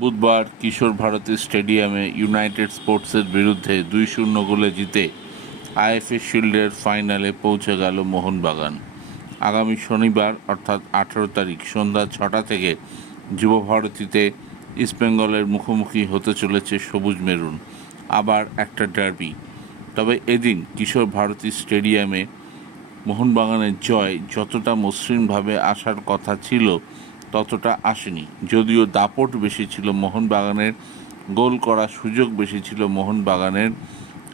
বুধবার কিশোর ভারতী স্টেডিয়ামে ইউনাইটেড স্পোর্টসের বিরুদ্ধে দুই শূন্য গোলে জিতে আইএফএ শিল্ডের ফাইনালে পৌঁছে গেল মোহনবাগান। আগামী শনিবার, অর্থাৎ আঠেরো তারিখ সন্ধ্যা ছটা থেকে যুবভারতীতে ইস্টবেঙ্গলের মুখোমুখি হতে চলেছে সবুজ মেরুন, আবার একটা ডার্বি। তবে এদিন কিশোর ভারতী স্টেডিয়ামে মোহনবাগানের জয় যতটা মসৃণভাবে আসার কথা ছিল ততটা আসেনি। যদিও দাপট বেশি ছিল মোহনবাগানের, গোল করার সুযোগ বেশি ছিল মোহনবাগানের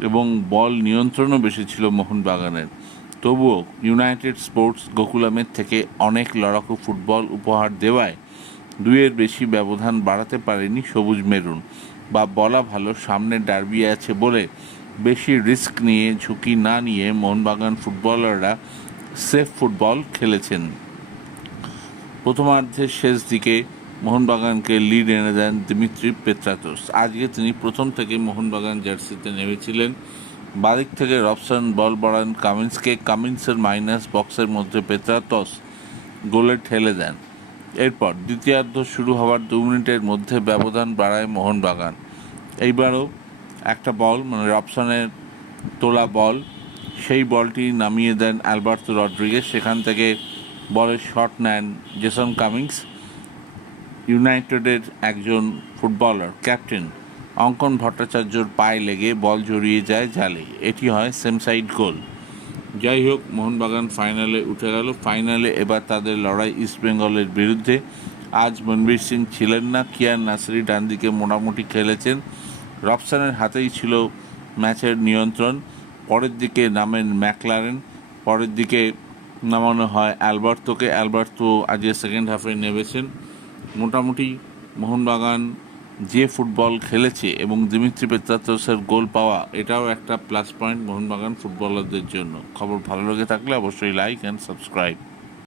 এবং বল নিয়ন্ত্রণও বেশি ছিল মোহনবাগানের। তবুও ইউনাইটেড স্পোর্টস গোকুলামের থেকে অনেক লড়াকু ফুটবল উপহার দেওয়ায় দুইয়ের বেশি ব্যবধান বাড়াতে পারেনি সবুজ মেরুন বা বলা ভালো সামনে ডার্বি আছে বলে বেশি রিস্ক নিয়ে ঝুঁকি না নিয়ে মোহনবাগান ফুটবলাররা সেফ ফুটবল খেলেছেন। প্রথমার্ধের শেষ দিকে মোহনবাগানকে লিড এনে দেন দিমিত্রি পেত্রাতোস আজকে তিনি প্রথম থেকে মোহনবাগান জার্সিতে নেমেছিলেন। বাদিক থেকে রবসন বল বাড়ান, কামিন্সকে কামিন্সের মাইনাস বক্সের মধ্যে পেত্রাতস গোলে ঠেলে দেন। এরপর দ্বিতীয়ার্ধ শুরু হওয়ার দু মিনিটের মধ্যে ব্যবধান বাড়ায় মোহনবাগান। এইবারও একটা বল মানে রবসনের তোলা বল, সেই বলটি নামিয়ে দেন অ্যালবার্তো রড্রিগেজ। সেখান থেকে বলের শট নেন জেসন কামিংস ইউনাইটেডের একজন ফুটবলার ক্যাপ্টেন অঙ্কন ভট্টাচার্যর পায়ে লেগে বল জড়িয়ে যায় জালে এটি হয় সেম সাইড গোল। যাই হোক, মোহনবাগান ফাইনালে উঠে গেল। ফাইনালে এবার তাদের লড়াই ইস্টবেঙ্গলের বিরুদ্ধে। আজ মনবীর সিং ছিলেন না, কিয়ান নাসরি ডান দিকে মোটামুটি খেলেছেন। রবসানের হাতেই ছিল ম্যাচের নিয়ন্ত্রণ। পরের দিকে নামেন ম্যাকলারেন, পরের দিকে নামানো হয় অ্যালবার্তোকে, অ্যালবার্তো আজকে সেকেন্ড হাফে নেমেছেন। মোটামুটি মোহনবাগান যে ফুটবল খেলেছে এবং দিমিত্রি পেত্রাতসের গোল পাওয়া, এটাও একটা প্লাস পয়েন্ট মোহনবাগান ফুটবলারদের জন্য। খবর ভালো লেগে থাকলে অবশ্যই লাইক অ্যান্ড সাবস্ক্রাইব